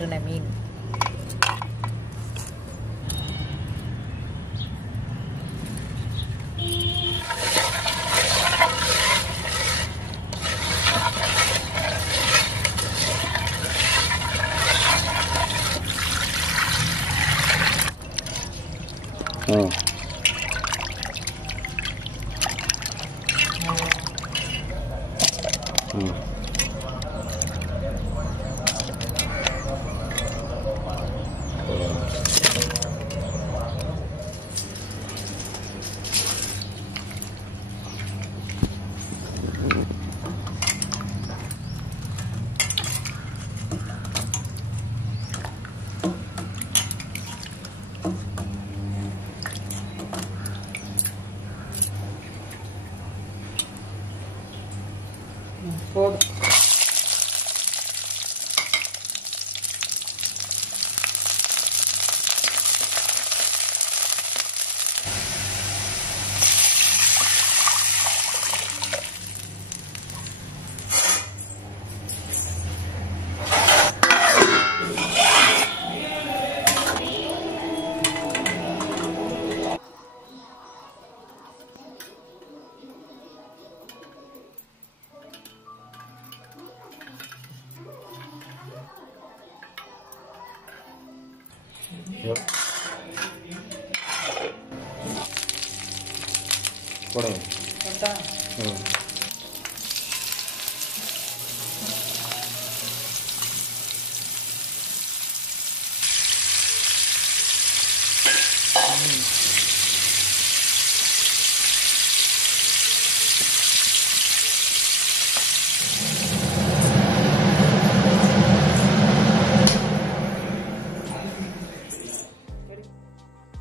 போட்டுன மீன். போதும்.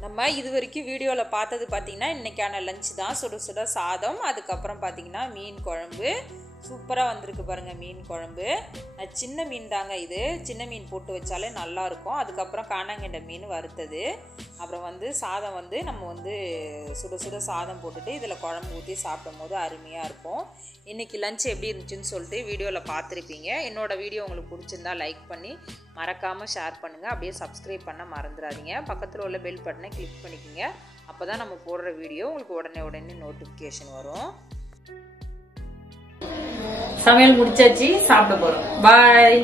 நம்ம இது வரைக்கும் வீடியோவில் பார்த்தது பார்த்திங்கன்னா இன்றைக்கான லஞ்ச் தான். சுட சுட சாதம், அதுக்கப்புறம் பார்த்திங்கன்னா மீன் குழம்பு. சூப்பராக வந்திருக்கு பாருங்கள் மீன் குழம்பு. சின்ன மீன் தாங்க இது, சின்ன மீன் போட்டு வச்சாலே நல்லாயிருக்கும். அதுக்கப்புறம் காணாங்கெண்டை மீன் வறுத்தது. அப்புறம் வந்து சாதம் வந்து நம்ம வந்து சுட சுட சாதம் போட்டுட்டு இதில் குழம்பு ஊற்றி சாப்பிடும் போது அருமையாக இருக்கும். இன்றைக்கி லஞ்ச் எப்படி இருந்துச்சுன்னு சொல்லிட்டு வீடியோவில் பார்த்துருப்பீங்க. என்னோடய வீடியோ உங்களுக்கு பிடிச்சிருந்தா லைக் பண்ணி மறக்காமல் ஷேர் பண்ணுங்கள். அப்படியே சப்ஸ்கிரைப் பண்ண மறந்துடாதீங்க. பக்கத்தில் உள்ள பெல் பட்டனை கிளிக் பண்ணிக்கோங்க. அப்போ தான் நம்ம போடுற வீடியோ உங்களுக்கு உடனே நோட்டிஃபிகேஷன் வரும். சமையல் முடிச்சாச்சு, சாப்பிட போகிறோம். பாய்.